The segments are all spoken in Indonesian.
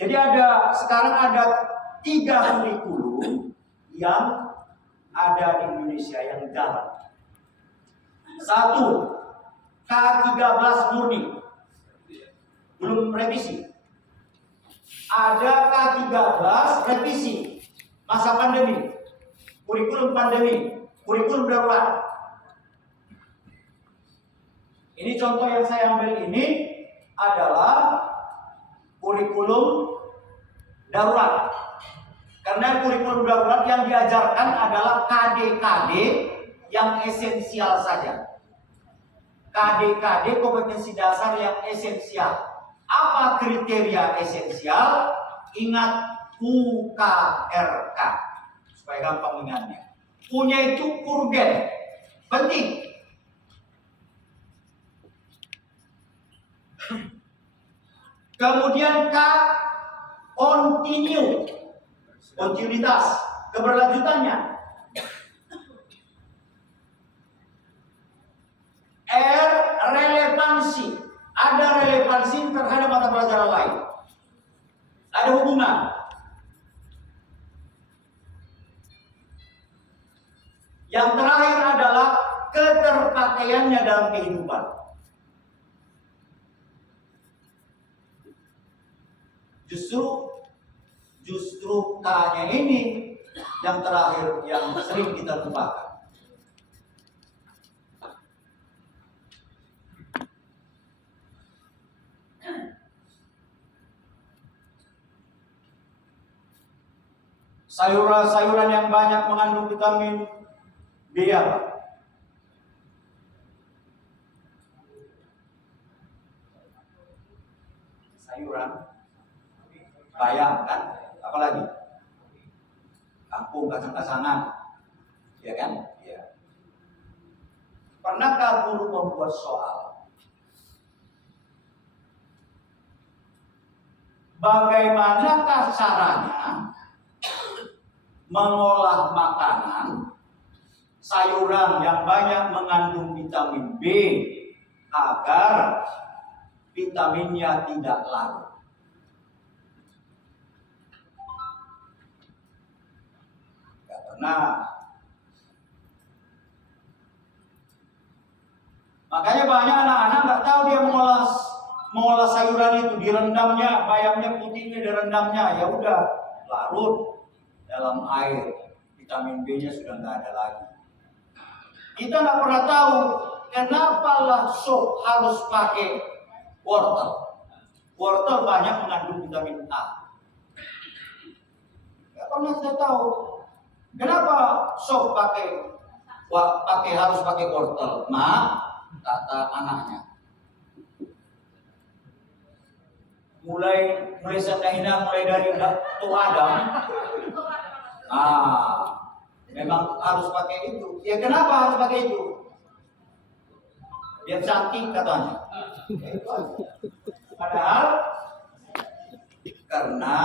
Jadi sekarang ada 3 kurikulum yang ada di Indonesia yang jalan. 1, K13 murni, belum revisi. Ada K13 revisi masa pandemi, kurikulum pandemi, kurikulum darurat. Ini contoh yang saya ambil ini adalah kurikulum darurat. Karena kurikulum darurat yang diajarkan adalah KD-KD yang esensial saja. KD-KD kompetensi dasar yang esensial. Apa kriteria esensial? Ingat UKRK supaya gampang ingatnya. Punya itu urgen, penting. Kemudian K, continue, kontinuitas, keberlanjutannya. R, relevansi, ada relevansi terhadap mata pelajaran lain, ada hubungan. Yang terakhir adalah keterpakaiannya dalam kehidupan. Justru K-nya ini yang terakhir yang sering kita lupakan. Sayuran-sayuran yang banyak mengandung vitamin B apa? Sayuran bayam kan? Apalagi? Kangkung, kacang-kacangan, ya kan? Ya. Pernahkah guru membuat soal? Bagaimanakah caranya mengolah makanan sayuran yang banyak mengandung vitamin B agar vitaminnya tidak larut? Gak pernah. Makanya banyak anak-anak nggak tahu dia mengolah sayuran itu, direndamnya, bayamnya putihnya direndamnya, ya udah larut dalam air, vitamin B-nya sudah nggak ada lagi. Kita nggak pernah tahu kenapa lah sop harus pakai wortel. Wortel banyak mengandung vitamin A. Nggak pernah kita tahu kenapa sop harus pakai wortel. Kata anaknya. Mulai sederhana, mulai dari Tuh Adam. Memang harus pakai itu. Ya kenapa harus pakai itu? Biar cantik katanya. Padahal karena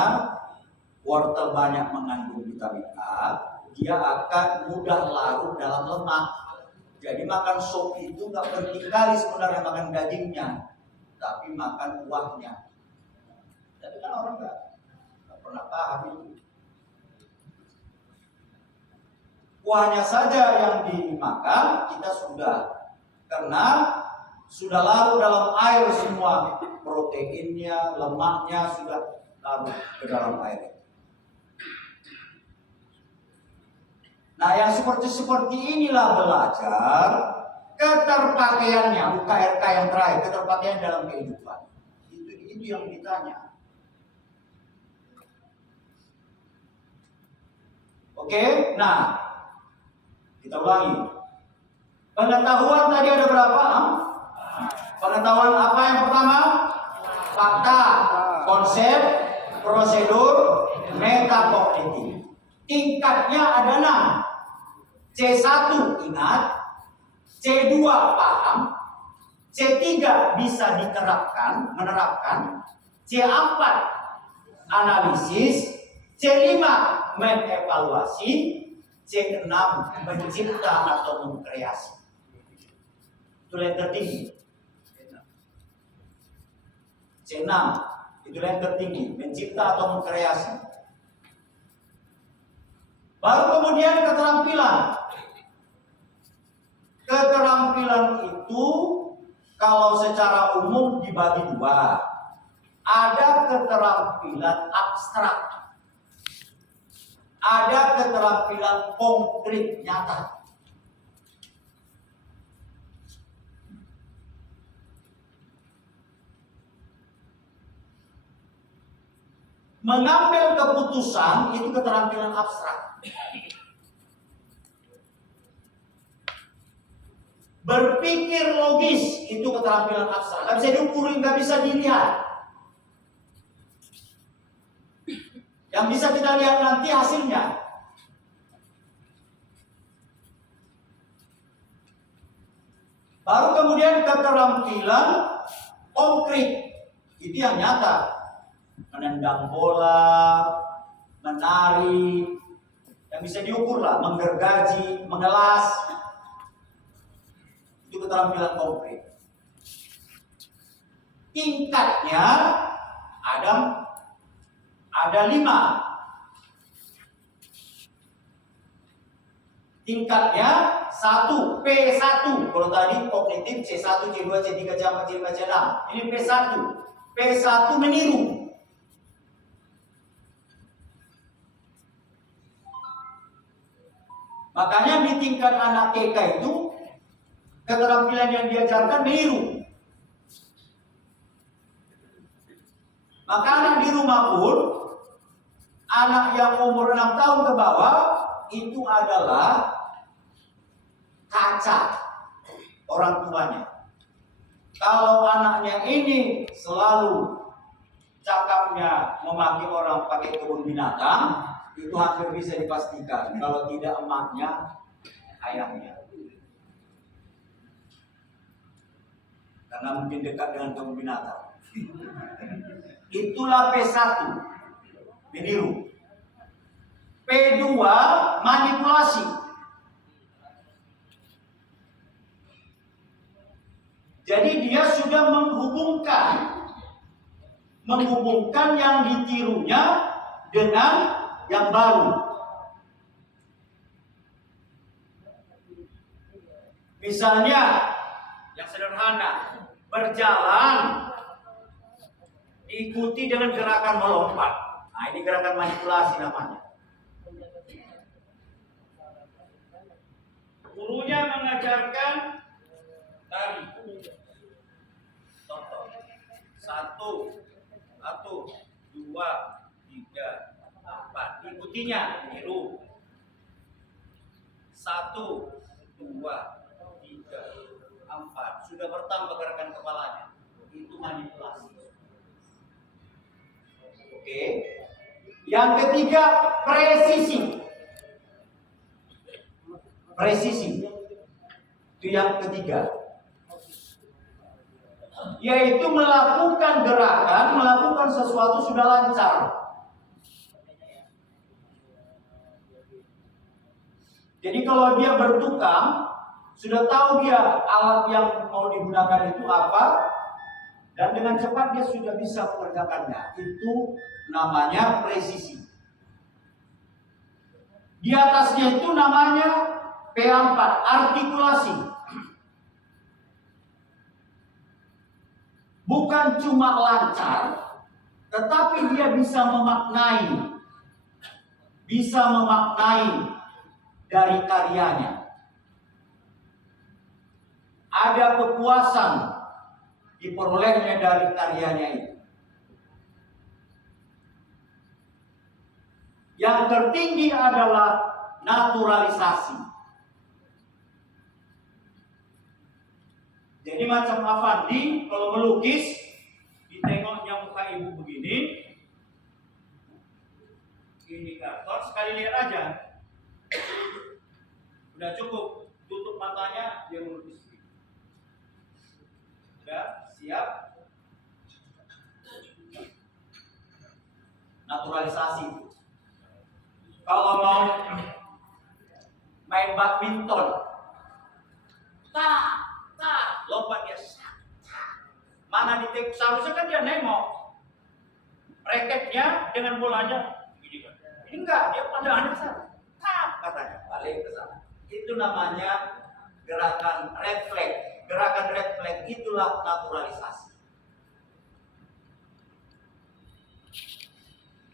wortel banyak mengandung vitamin A, dia akan mudah larut dalam lemak. Jadi makan sop itu nggak penting kali sebenarnya makan dagingnya, tapi makan kuahnya. Tapi kan orang nggak pernah paham itu. Kuahnya saja yang dimakan kita karena sudah larut dalam air semua, proteinnya, lemaknya sudah larut ke dalam air. Nah, yang seperti inilah belajar keterpakaiannya, UKRK yang terakhir, keterpakaian dalam kehidupan. Itu yang ditanya. Oke, nah kita ulangi. Pengetahuan tadi ada berapa? Pengetahuan apa yang pertama? Fakta, konsep, prosedur, metakognitif. Tingkatnya ada 6. C1 ingat, C2 paham, C3 bisa menerapkan, C4 analisis, C5 mengevaluasi, C6 mencipta atau mengkreasi. Itu yang tertinggi. C6 Itulah yang tertinggi, mencipta atau mengkreasi. Baru kemudian keterampilan. Keterampilan itu kalau secara umum dibagi dua. Ada keterampilan abstrak. Ada keterampilan konkret nyata. Mengambil keputusan itu keterampilan abstrak. Berpikir logis itu keterampilan abstrak. Nggak bisa diukur, nggak bisa dilihat. Yang bisa kita lihat nanti hasilnya. Baru kemudian keterampilan konkret itu yang nyata. Menendang bola, menari, yang bisa diukur lah, menggergaji, mengelas, itu keterampilan konkret. Tingkatnya ada 5. Tingkatnya 1, P1. Kalau tadi kognitif C1, C2, C3, C4, C5, C6. Ini P1. P1 meniru. Makanya di tingkat anak TK itu keterampilan yang diajarkan meniru. Maka anak di rumah pun, anak yang umur 6 tahun ke bawah itu adalah kaca orang tuanya. Kalau anaknya ini selalu cakapnya memaki orang pakai kebun binatang, itu hampir bisa dipastikan kalau tidak emaknya, ayahnya. Karena mungkin dekat dengan kebun binatang. Itulah P1, meniru. P2, manipulasi. Jadi dia sudah menghubungkan yang ditirunya dengan yang baru. Misalnya yang sederhana, berjalan diikuti dengan gerakan melompat. Nah, ini gerakan manipulasi namanya. Gurunya mengajarkan tari. Contoh. 1, 2, 3, 4. Diikutinya, niru. 1, 2, 3, 4. Sudah bertambah gerakan kepalanya. Itu manipulasi. Oke. Yang ketiga, presisi. Presisi. Itu yang ketiga. Yaitu melakukan gerakan, melakukan sesuatu sudah lancar. Jadi kalau dia bertukang, sudah tahu dia alat yang mau digunakan itu apa, dan dengan cepat dia sudah bisa mengerjakannya. Itu namanya presisi. Di atasnya itu namanya P4, artikulasi. Bukan cuma lancar, tetapi dia bisa memaknai dari karyanya. Ada kepuasan diperolehnya dari karyanya itu. Yang tertinggi adalah naturalisasi. Jadi macam Afandi kalau melukis, ditengoknya muka ibu begini, indikator sekali lihat aja, udah cukup, tutup matanya dia melukis. Udah siap, naturalisasi. Kalau mau main badminton, lompat dia. Mana di seharusnya kan dia nengok. Raketnya dengan bolanya begini kan. Ini enggak, dia pandangannya ke sana. Tap katanya, balik ke sana. Itu namanya gerakan refleks. Gerakan refleks itulah naturalisasi.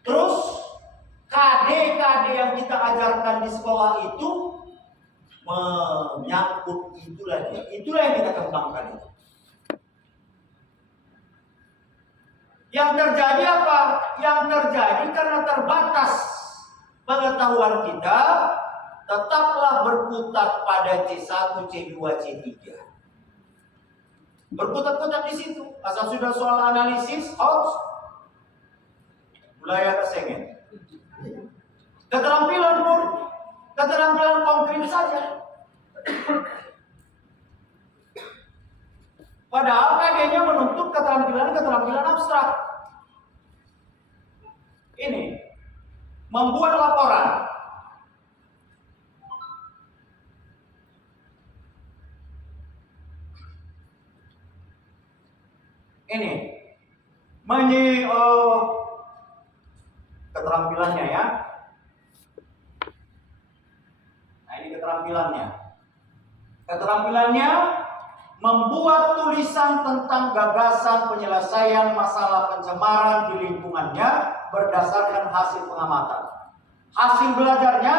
Terus KD-KD yang kita ajarkan di sekolah itu menyangkut itulah dia. Itulah yang kita kembangkan itu. Yang terjadi apa? Yang terjadi karena terbatas pengetahuan kita, tetaplah berkutat pada C1, C2, C3. Berkutat-kutat di situ. Asal sudah soal analisis, hoax, mulai kesengen. Keterampilan pun, keterampilan konkret saja. Padahal KD-nya menuntut keterampilan abstrak. Ini membuat laporan. Ini keterampilannya ya. Nah, ini keterampilannya. Keterampilannya membuat tulisan tentang gagasan penyelesaian masalah pencemaran di lingkungannya berdasarkan hasil pengamatan. Hasil belajarnya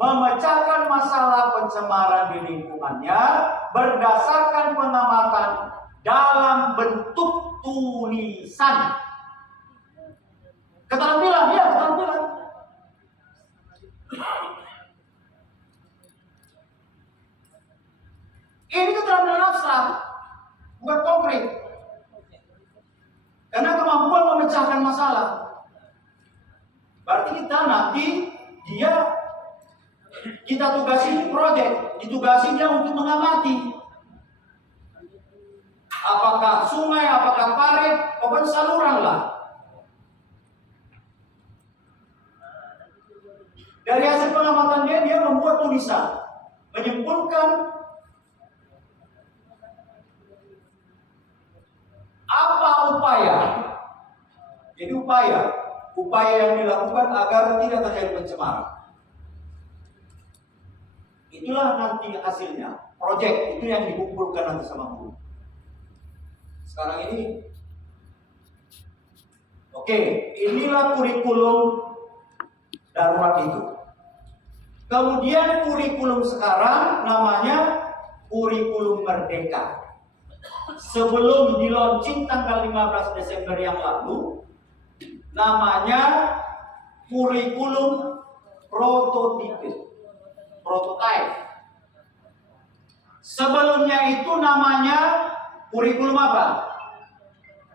memecahkan masalah pencemaran di lingkungannya berdasarkan pengamatan dalam bentuk tulisan. Keterampilan, ya keterampilan. Ini keterampilan abstrak, bukan konkret. Karena kemampuan memecahkan masalah. Berarti kita tugasi proyek, ditugasi dia untuk mengamati. Apakah sungai, apakah parit, pokoknya saluran lah. Dari hasil pengamatan dia membuat tulisan, menyimpulkan apa upaya. Jadi upaya yang dilakukan agar tidak terjadi pencemaran. Itulah nanti hasilnya. Proyek itu yang dikumpulkan nanti sama guru. Sekarang ini, oke, inilah kurikulum darurat itu. Kemudian kurikulum sekarang namanya kurikulum merdeka. Sebelum di launching tanggal 15 Desember yang lalu, namanya kurikulum prototipe. Sebelumnya itu namanya kurikulum apa?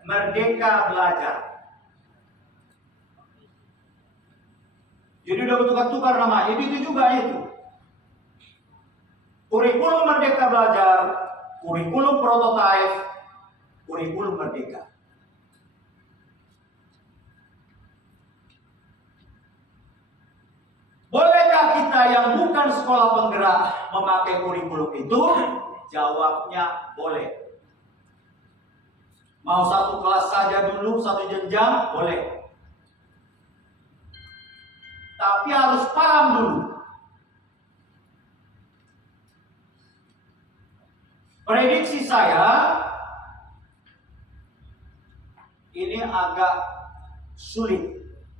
Merdeka Belajar. Jadi udah bertukar-tukar nama. Jadi itu juga itu. Kurikulum Merdeka Belajar, kurikulum prototipe, kurikulum merdeka. Bolehkah kita yang bukan sekolah penggerak memakai kurikulum itu? Jawabnya boleh. Mau satu kelas saja dulu, satu jenjang, boleh. Tapi harus paham dulu. Prediksi saya, ini agak sulit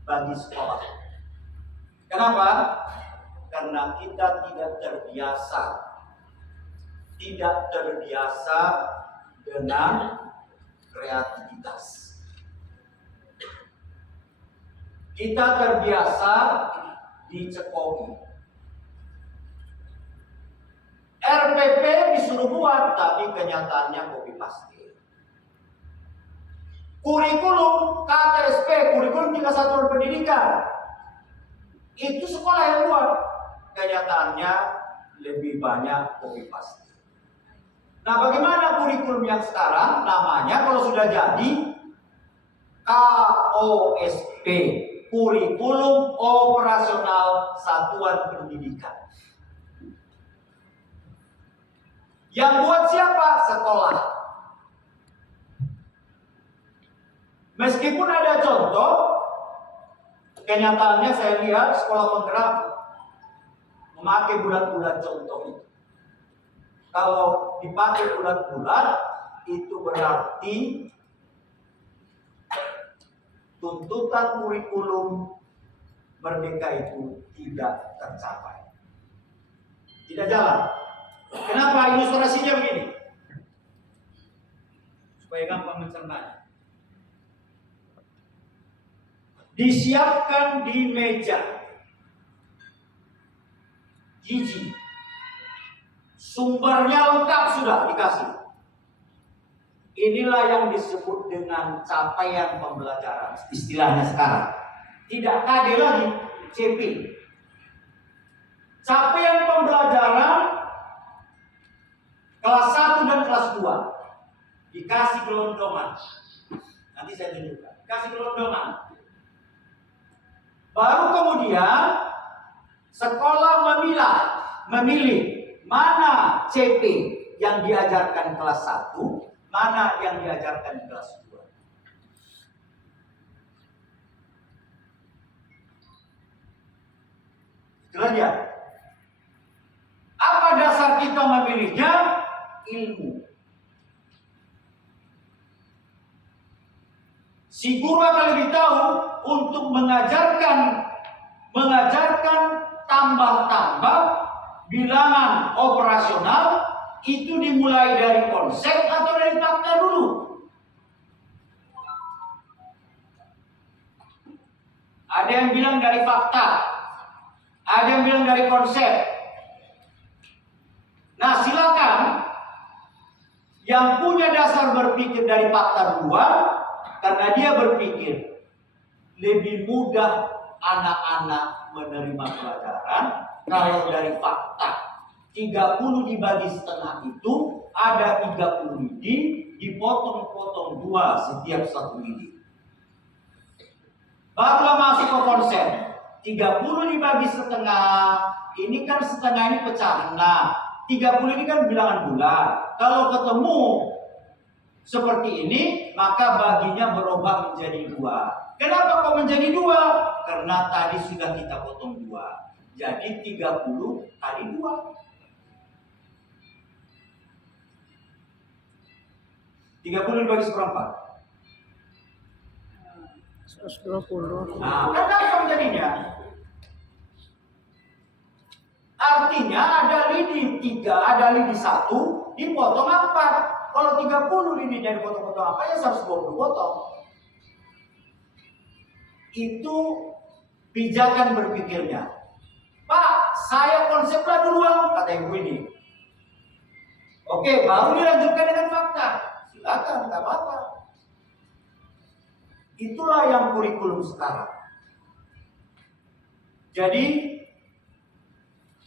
bagi sekolah. Kenapa? Karena kita tidak terbiasa dengan kreativitas. Kita terbiasa dicekoki. RPP disuruh buat, tapi kenyataannya copy paste. Kurikulum KTSP, kurikulum 3 satuan pendidikan, itu sekolah yang buat. Kenyataannya lebih banyak copy paste. Nah, bagaimana kurikulum yang sekarang? Namanya kalau sudah jadi KOSP, Kurikulum Operasional Satuan Pendidikan. Yang buat siapa? Sekolah. Meskipun ada contoh, kenyataannya saya lihat sekolah penggerak memakai bulat-bulat contoh itu. Kalau dipakai bulat-bulat, itu berarti tuntutan kurikulum merdeka itu tidak tercapai. Tidak jalan. Kenapa? Ilustrasinya begini. Supaya gampang mencernanya. Disiapkan di meja gigi. Sumbernya lengkap sudah dikasih. Inilah yang disebut dengan capaian pembelajaran. Istilahnya sekarang. Tidak KD lagi, CP. Capaian pembelajaran kelas 1 dan kelas 2. Dikasih gelondongan. Nanti saya tunjukkan. Dikasih gelondongan. Baru kemudian sekolah memilih mana CP yang diajarkan kelas 1, mana yang diajarkan kelas 2. Itulah dia. Apa dasar kita memilihnya? Ilmu. Si guru akan lebih tahu untuk mengajarkan tambah-tambah bilangan operasional itu dimulai dari konsep atau dari fakta dulu. Ada yang bilang dari fakta, ada yang bilang dari konsep. Nah, silakan yang punya dasar berpikir dari fakta duluan, karena dia berpikir lebih mudah anak-anak menerima pelajaran kalau dari fakta. 30 dibagi setengah itu ada 30 lidi, dipotong-potong 2 setiap 1 lidi. Barulah masuk ke konsep. 30 dibagi setengah, ini kan setengah ini pecahan. Nah, 30 ini kan bilangan bulat. Kalau ketemu seperti ini, maka baginya berubah menjadi 2. Kenapa kok menjadi 2? Karena tadi sudah kita potong 2. Jadi 30 kali 2. 30 dibagi seperempat. 120. Nah, kan gampang jadinya. Artinya ada lidi 3, ada lidi 1, dipotong 4. Kalau 30 lidi dari potong-potong apa ya 120 potong. Itu pijakan berpikirnya. Pak, saya konseplah duluan, kata ibu ini. Oke, baru dilanjutkan dengan fakta. Silakan, nggak apa-apa. Itulah yang kurikulum sekarang. Jadi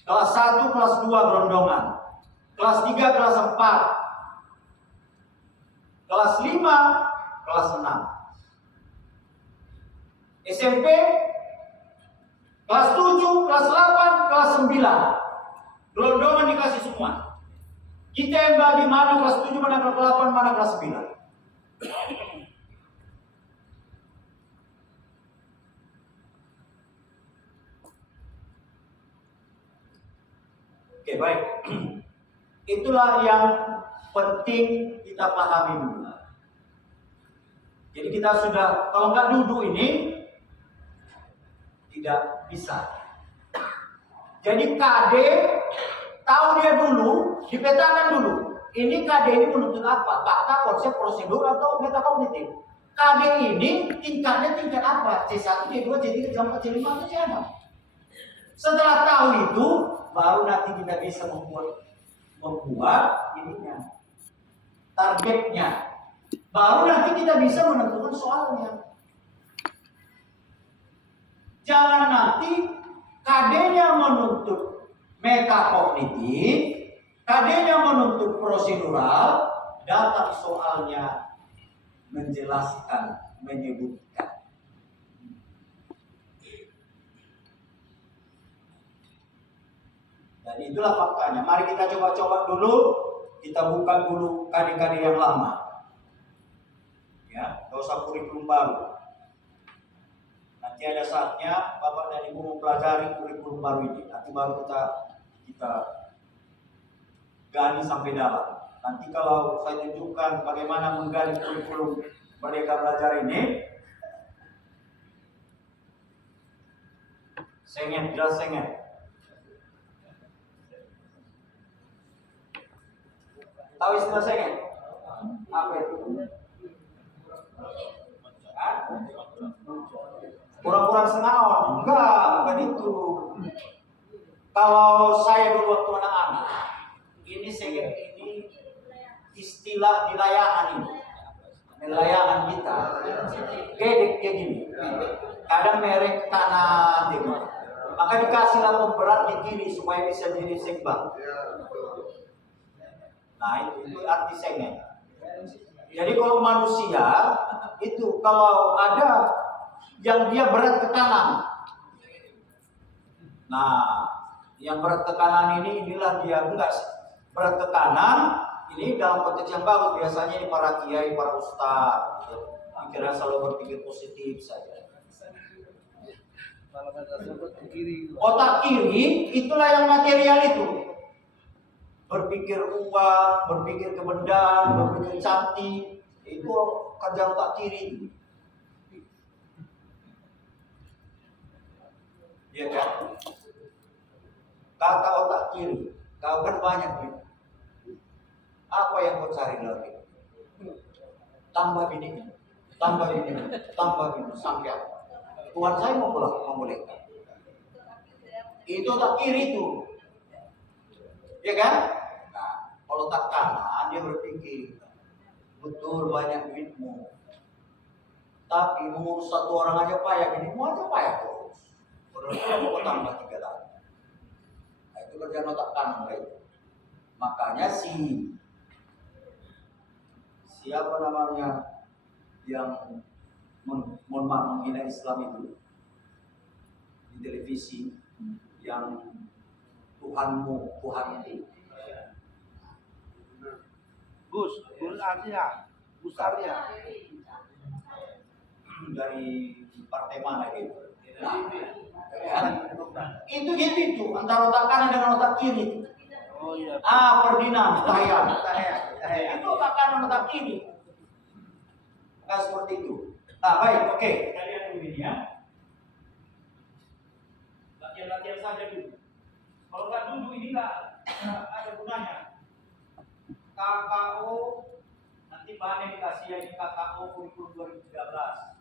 kelas 1, kelas 2 gerondongan. Kelas 3, kelas 4. Kelas 5, kelas 6. SMP, kelas 7, kelas 8, kelas 9. Gerondongan dikasih semua. Kita yang bagi mana kelas 7, mana kelas 8, mana kelas 9. Oke, baik. Itulah yang penting kita pahami dulu. Jadi kita sudah, kalau nggak duduk ini, tidak bisa. Jadi KD, tahu dia dulu, dipetakan dulu. Ini KD ini menuntut apa? Fakta, konsep, prosedur, atau metakognitif. KD ini tingkatnya tingkat apa? C1, C2, C3, C4, C5, atau C6. Setelah tahu itu, baru nanti kita bisa membuat ininya, targetnya. Baru nanti kita bisa menentukan soalnya. Jangan nanti KD-nya menuntut metakognitif, KD-nya menuntut prosedural, datang soalnya menjelaskan, menyebutkan. Dan itulah faktanya. Mari kita coba-coba dulu, kita buka dulu KD-KD yang lama. Ya, nggak usah kurikulum baru. Nanti ada saatnya Bapak dan Ibu mempelajari kurikulum baru ini. Nanti baru kita gali sampai dalam. Nanti kalau saya tunjukkan bagaimana menggali kurikulum Merdeka Belajar ini, sengit, jelas sengit. Tahu istilah sengit? Apa itu? Hah? Kurang-kurang senaon? Enggak, bukan itu. Kalau saya dulu waktu anak-anak, ini sengit ini istilah dilayahan ini. Nelayangan kita. Kayak gini. Kadang merek kanan gitu. Maka dikasihlah pemberat di kiri supaya bisa jadi seimbang. Nah, itu arti sengit. Jadi kalau manusia itu kalau ada yang dia berat ke kanan. Nah, yang berat ke kanan inilah dia enggak berat ke kanan. Ini dalam konteks yang bagus, biasanya ini para kiai, para ustadz, pikiran selalu berpikir positif saja. Otak kiri itulah yang material itu. Berpikir uang, berpikir kebendaan, berpikir cantik, itu kerja otak kiri. Ya kan? Kata otak kiri, kau kan banyak gitu. Apa yang kau cari dalam hidup? Tambah bini, tambah bini, sampai apa? Tuhan saya membolehkan. Itu otak kiri itu, ya kan? Nah, kalau otak kanan dia berpikir, betul banyak duitmu, tapi mengurus satu orang aja payah, binimu aja payah terus. Padahal mau tambah 3 lagi. Nah, itu kerjaan otak kanan itu. Makanya siapa namanya yang mohon maaf menghina Islam itu di televisi, yang Tuhanmu, Tuhanku. Gus Arya Dari partai mana gitu? Itu gitu antara otak kanan dengan otak kiri. Oh iya. Ferdinand Hutahian. Itu otak kanan otak kiri. Nah, seperti itu. Nah, baik, oke. Kita lihat dulu ini ya. Latihan-latihan saja dulu. Kalau nggak duduk ini nggak ada gunanya. KKO nanti bahannya dikasih ya, ini KKO kurikulum 2013.